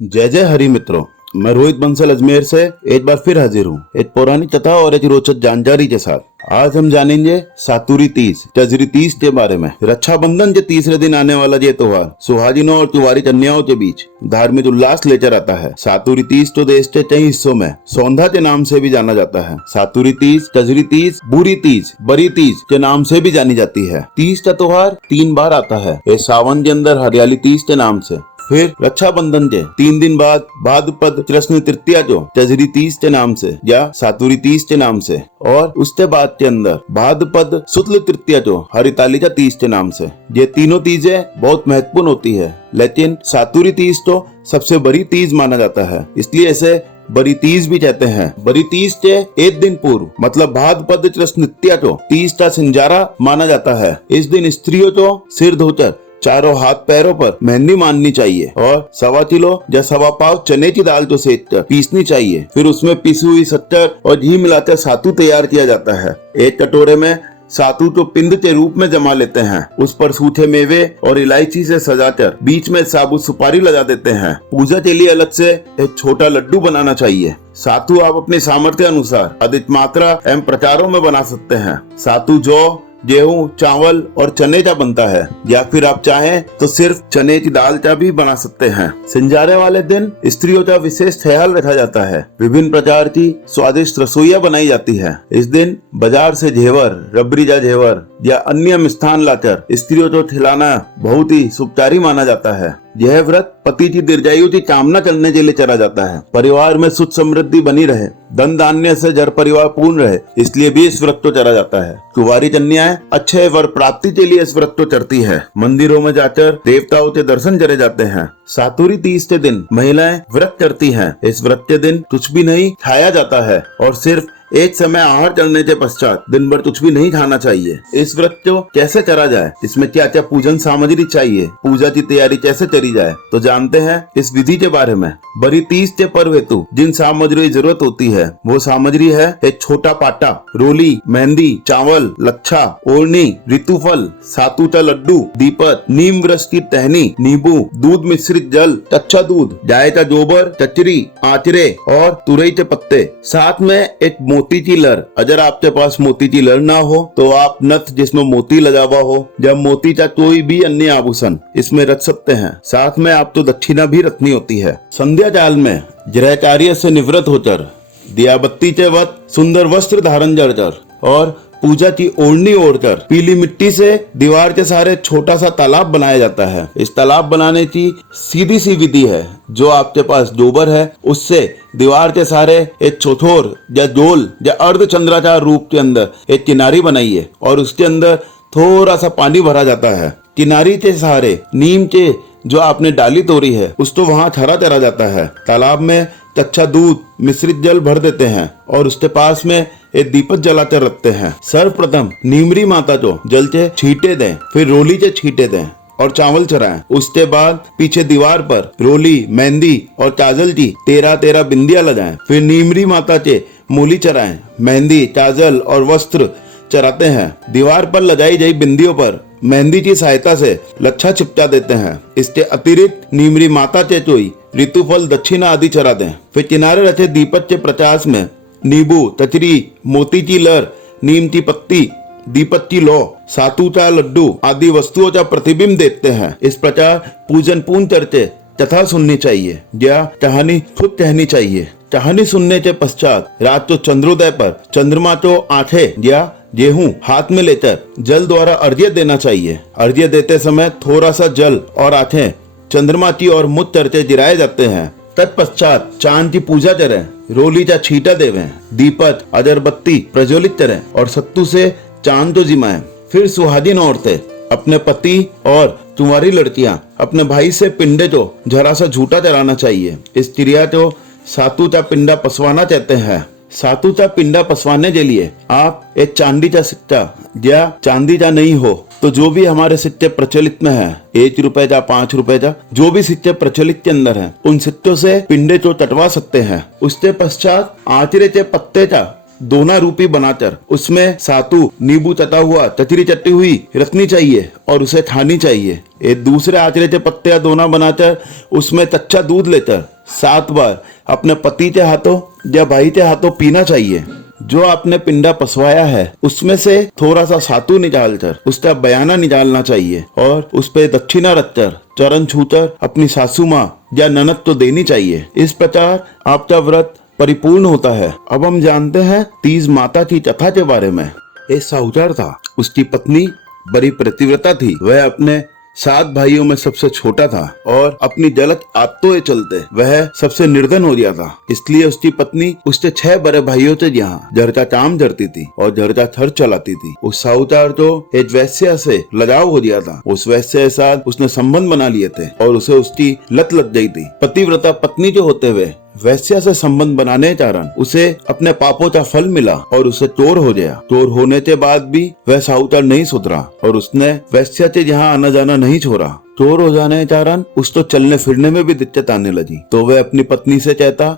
जय जय हरि मित्रों। मैं रोहित बंसल अजमेर से एक बार फिर हाजिर हूँ एक पौराणिक कथा और एक रोचक जानकारी के साथ। आज हम जानेंगे सातुरी तीज तजरी तीज के बारे में। रक्षाबंधन के तीसरे दिन आने वाला ये त्योहार सुहागिनों और कुंवारी कन्याओं के बीच धार्मिक उल्लास लेकर आता है। सातुरी तीज तो देश के कई हिस्सों में सौंधा के नाम से भी जाना जाता है। सातुरी तीज, तजरी तीज, बुरी तीज, बरी तीज के नाम से भी जानी जाती है। तीज का त्योहार 3 बार आता है। ये सावन के अंदर हरियाली तीज के नाम से, फिर रक्षाबंधन के 3 दिन बाद भाद्रपद कृष्ण तृतीया जो तजरी तीज के नाम से या सातुरी तीज के नाम से, और उसके बाद के अंदर भाद्रपद शुक्ल तृतीया जो हरितालिका तीज के नाम से। ये तीनों तीजें बहुत महत्वपूर्ण होती है, लेकिन सातुरी तीज तो सबसे बड़ी तीज माना जाता है, इसलिए इसे बरी तीज भी कहते हैं। बरी तीज के एक दिन पूर्व मतलब भाद्रपद कृष्ण तृतीया को तीज का सिंजारा माना जाता है। इस दिन स्त्रियों को सिर धोकर चारों हाथ पैरों पर मेहंदी माननी चाहिए और 1.25 किलो या 1.25 पाव चने की दाल को सेक कर पीसनी चाहिए। फिर उसमें पिसी हुई शक्कर और घी मिलाकर सातु तैयार किया जाता है। एक कटोरे में सातु को पिंड के रूप में जमा लेते हैं। उस पर सूखे मेवे और इलायची से सजाकर बीच में साबुत सुपारी लगा देते हैं। पूजा के लिए अलग से एक छोटा लड्डू बनाना चाहिए। सातु आप अपने सामर्थ्य अनुसार अधिक मात्रा एवं प्रकारों में बना सकते हैं। सातु जौ, गेहूं, चावल और चने का बनता है, या फिर आप चाहें तो सिर्फ चने की दाल का भी बना सकते हैं। सिंजारे वाले दिन स्त्रियों का विशेष ख्याल रखा जाता है। विभिन्न प्रकार की स्वादिष्ट रसोइयां बनाई जाती है। इस दिन बाजार से घेवर, रबड़ी का घेवर या अन्य मिष्ठान लाकर स्त्रियों को खिलाना बहुत ही शुभकारी माना जाता है। यह व्रत पति की दीर्घायु की कामना करने के लिए करा जाता है। परिवार में सुख समृद्धि बनी रहे, धन धान्य से घर परिवार पूर्ण रहे, इसलिए भी इस व्रत को करा जाता है। कुंवारी कन्याएं अच्छे वर प्राप्ति के लिए इस व्रत को करती है। मंदिरों में जाकर देवताओं के दर्शन करे जाते हैं। सातुरी तीज के दिन महिलाएं व्रत करती हैं। इस व्रत के दिन कुछ भी नहीं खाया जाता है और सिर्फ एक समय आहार करने के पश्चात दिन भर कुछ भी नहीं खाना चाहिए। इस व्रत को कैसे करा जाए, इसमें क्या क्या पूजन सामग्री चाहिए, पूजा की तैयारी कैसे करी जाए, तो जानते हैं इस विधि के बारे में। बरी तीज के पर्व हेतु जिन सामग्री की जरूरत होती है वो सामग्री है एक छोटा पाटा, रोली, मेहंदी, चावल, लच्छा, ओढ़नी, ऋतुफल, सातु का लड्डू, दीपक, नीम वृक्ष की टहनी, नींबू, दूध मिश्रित जल, कच्चा दूध, गाय का गोबर, कचरी, आचरे और तुरई के पत्ते। साथ में एक मोती की लर। अगर आपके पास मोती की लर ना हो तो आप नथ जिसमें मोती लगा हुआ हो या मोती का कोई भी अन्य आभूषण इसमें रख सकते हैं। साथ में आपको दक्षिणा भी रखनी होती है। संध्या काल में गृह कार्य से निवृत्त होकर दिया बत्ती के वक्त सुंदर वस्त्र धारण कर और पूजा की ओढ़नी ओढ़कर पीली मिट्टी से दीवार के सहारे छोटा सा तालाब बनाया जाता है। इस तालाब बनाने की सीधी सी विधि है। जो आपके पास गोबर है उससे दीवार के सहारे एक चौथोर या गोल या अर्धचंद्राकार रूप के अंदर एक किनारी बनाइए और उसके अंदर थोड़ा सा पानी भरा जाता है। किनारी के सहारे नीम के जो आपने डाली तोड़ी है उसको वहां ठहरा करा जाता है। तालाब में कच्चा दूध मिश्रित जल भर देते हैं और उसके पास में एक दीपक जलाकर रखते हैं। सर्वप्रथम नीमरी माता को जल के छींटे दें, फिर रोली के छींटे दें और चावल चढ़ाएं। उसके बाद पीछे दीवार पर रोली, मेहंदी और काजल की 13 बिंदियां लगाएं। फिर नीमरी माता के मूली चढ़ाएं। मेहंदी, काजल और वस्त्र चढ़ाते हैं। दीवार पर लगाई गई बिंदियों पर मेहंदी की सहायता से लच्छा चिपका देते हैं। इसके अतिरिक्त नीमरी माता के चोई, ऋतुफल, दक्षिणा आदि चढ़ा दें। फिर किनारे रखे दीपक के प्रकाश में नींबू, तचरी, मोती की लर, नीम की पत्ती, दीपक की लौ, सातु का लड्डू आदि वस्तुओं का प्रतिबिंब देखते हैं। इस प्रकार पूजन पूर्ण करके कथा सुननी चाहिए या कहानी खुद कहनी चाहिए। कहानी सुनने के पश्चात रात को चंद्रोदय पर चंद्रमा को आंखें या गेहूं हाथ में लेकर जल द्वारा अर्घ्य देना चाहिए। अर्घ्य देते समय थोड़ा सा जल और आंखें चंद्रमा की ओर मुख करके गिराए जाते हैं। तत्पश्चात चांद की पूजा करें, रोली का छींटा देवें, दीपक, अगरबत्ती प्रज्वलित करें और सत्तू से चांद को जिमाएं। फिर सुहागिन औरतें अपने पति और कुंवारी लड़कियां अपने भाई से पिंडे को जरा सा झूठा चढ़ाना चाहिए। इस क्रिया को सातु का पिंडा पसवाना कहते हैं। सातु का पिंडा पसवाने के लिए आप एक चांदी का सिक्का या चांदी का नहीं हो तो जो भी हमारे सिक्के प्रचलित में है, 1 रुपए का, 5 रुपए का, जो भी सिक्के प्रचलित के अंदर है, उन सिक्कों से पिंडे को कटवा सकते हैं। उसके पश्चात आचरे के पत्ते का दोना रूपी बनाकर उसमें सातु नींबू चटा हुआ चचरी चट्टी हुई रखनी चाहिए और उसे खानी चाहिए। एक दूसरे आचरे के पत्ते या दोना बनाकर उसमें कच्चा दूध लेकर 7 बार अपने पति के हाथों या भाई के हाथों पीना चाहिए। जो आपने पिंडा पसवाया है उसमें से थोड़ा सा सातु निकालकर उसका बयाना निकालना चाहिए और उस पे दक्षिणा रखकर चरण छूकर अपनी सासू माँ या ननद तो देनी चाहिए। इस प्रकार आपका व्रत परिपूर्ण होता है। अब हम जानते हैं तीज माता की कथा के बारे में। एक साहूकार था, उसकी पत्नी बड़ी पतिव्रता थी। वह अपने 7 भाइयों में सबसे छोटा था और अपनी गलत आदतों के चलते वह सबसे निर्धन हो गया था। इसलिए उसकी पत्नी उसके 6 बड़े भाइयों से यहाँ घर का काम करती थी और घर का खर्च चलाती थी। उस साहूकार तो एक वैश्या से लगाव हो गया था। उस वैश्य के साथ उसने संबंध बना लिए थे और उसे उसकी लत लग गई थी। पतिव्रता पत्नी के होते हुए वैश्या से संबंध बनाने के कारण उसे अपने पापों का फल मिला और उसे चोर हो गया। चोर होने के बाद भी वह साहूकार नहीं सुधरा और उसने वैश्या से यहाँ आना जाना नहीं छोड़ा। चोर हो जाने के कारण उसको चलने फिरने में भी दिक्कत आने लगी। तो वह अपनी पत्नी से कहता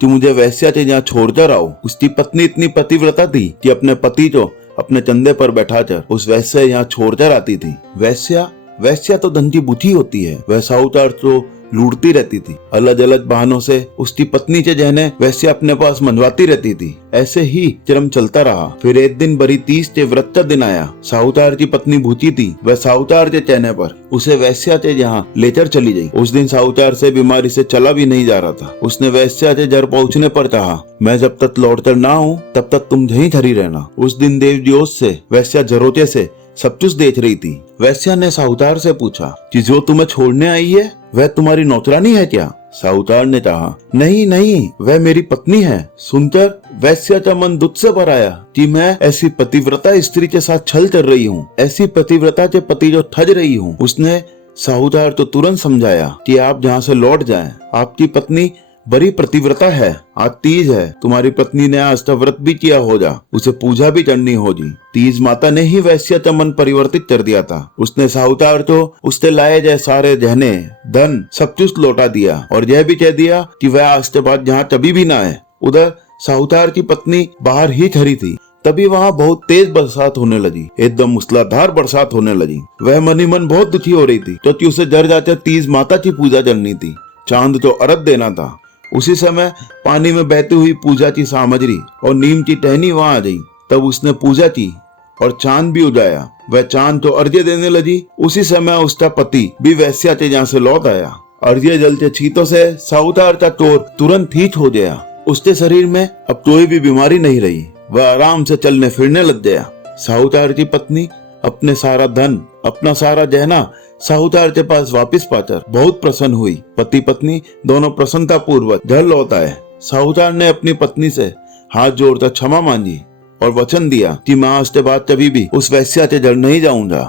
कि मुझे वैश्या से यहाँ छोड़कर आओ। उसकी पत्नी इतनी पतिव्रता थी कि अपने पति को अपने कंधे पर बैठाकर उस वैश्य यहाँ छोड़कर आती थी। वैश्या तो धन की बुद्धि होती है। वह साहूकार तो लूटती रहती थी। अलग अलग बहानों से उसकी पत्नी के जहने वैसे अपने पास मनवाती रहती थी। ऐसे ही क्रम चलता रहा। फिर एक दिन बड़ी तीज के व्रत का दिन आया। साहूकार की पत्नी भूखी थी। वह साहूकार के कहने पर उसे वैश्या के यहाँ लेकर चली गई। उस दिन साहूकार से बीमारी से चला भी नहीं जा रहा था। उसने वैश्या के घर पहुँचने पर कहा, मैं जब तक लौट कर ना हूँ तब तक तुम यहीं खड़ी रहना। उस दिन देव जोश से वैश्या जरोते से सब कुछ देख रही थी। वैश्या ने साहूकार से पूछा कि जो तुम्हें छोड़ने आई है वह तुम्हारी नौकरानी है क्या? साहूकार ने कहा, नहीं नहीं, वह मेरी पत्नी है। सुनकर वैश्या का मन दुख से भर आया कि मैं ऐसी पतिव्रता स्त्री के साथ छल कर रही हूँ, ऐसी पतिव्रता के पति जो ठग रही हूँ। उसने साहूकार तो तुरंत समझाया कि आप जहाँ से लौट जाएं। आपकी पत्नी बड़ी प्रतिव्रता है। आज तीज है, तुम्हारी पत्नी ने आज का व्रत भी किया होगा, उसे पूजा भी करनी होगी। तीज माता ने ही वैश्या का मन परिवर्तित कर दिया था। उसने साहूकार को उससे लाए गए सारे गहने धन सब कुछ लौटा दिया और यह भी कह दिया कि वह आज के बाद यहाँ कभी भी ना आए। उधर साहूकार की पत्नी बाहर ही खड़ी थी। तभी वहाँ बहुत तेज बरसात होने लगी। एकदम मूसलाधार बरसात होने लगी। वह मन ही मन बहुत दुखी हो रही थी क्योंकि उसे डर जाते तीज माता की पूजा करनी थी। चांद को अर्घ देना था। उसी समय पानी में बहती हुई पूजा की सामग्री और नीम की टहनी वहां आ गई। तब उसने पूजा की और चांद भी उजाया। वह चांद तो अर्घ्य देने लगी। उसी समय उसका पति भी वैश्या के यहाँ से लौट आया। अर्घ्य जल के छींटों से साहूकार का चोर तुरंत ठीक हो गया। उसके शरीर में अब कोई भी बीमारी नहीं रही। वह आराम से चलने फिरने लग गया। साहूकार की पत्नी अपने सारा धन अपना सारा गहना साहूकार के पास वापस पाकर बहुत प्रसन्न हुई। पति पत्नी दोनों प्रसन्नता पूर्वक घर लौट आए। साहूकार ने अपनी पत्नी से हाथ जोड़कर क्षमा मांगी और वचन दिया कि मैं आज के बाद कभी भी उस वैश्या के घर नहीं जाऊंगा,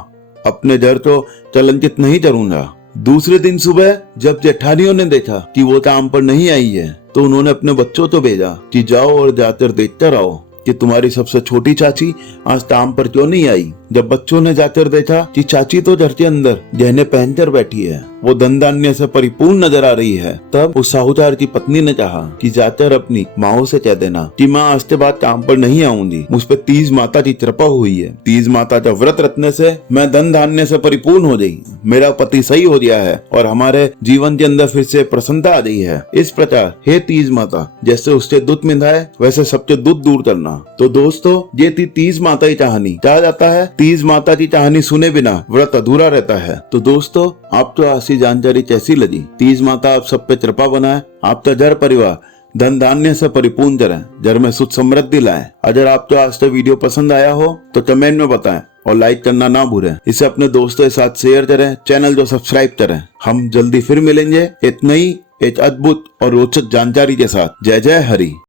अपने घर तो कलंकित नहीं करूंगा। दूसरे दिन सुबह जब जेठानियों ने देखा कि वो काम पर नहीं आई है तो उन्होंने अपने बच्चों को भेजा कि जाओ और जाकर देखकर आओ कि तुम्हारी सबसे छोटी चाची आज काम पर क्यों नहीं आई। जब बच्चों ने जाकर देखा कि चाची तो घर के अंदर गहने पहनकर बैठी है, वो धन धान्य से परिपूर्ण नजर आ रही है, तब उस साहूकार की पत्नी ने कहा कि जाकर अपनी माओ से कह देना कि माँ आज के बाद काम पर नहीं आऊंगी। मुझ पे तीज माता की कृपा हुई है। तीज माता का व्रत रखने से मैं धन धान्य से परिपूर्ण हो गई, मेरा पति सही हो गया है और हमारे जीवन के अंदर फिर से प्रसन्नता आ गई है। इस प्रकार हे तीज माता, जैसे उससे दुख मिटाए वैसे सबके दुख दूर करना। तो दोस्तों, ये थी तीज माता की कहानी। कहा जाता है तीज माता की कहानी सुने बिना व्रत अधूरा रहता है। तो दोस्तों, आपको आज की जानकारी कैसी लगी? तीज माता आप सब पे कृपा बनाए, आपका घर परिवार धन धान्य से परिपूर्ण करें, घर में सुख समृद्धि लाए। अगर आपको आज का वीडियो पसंद आया हो तो कमेंट में बताएं और लाइक करना ना भूलें। इसे अपने दोस्तों के साथ शेयर करें, चैनल को सब्सक्राइब करें। हम जल्दी फिर मिलेंगे एक नई, एक अद्भुत और रोचक जानकारी के साथ। जय जय हरि।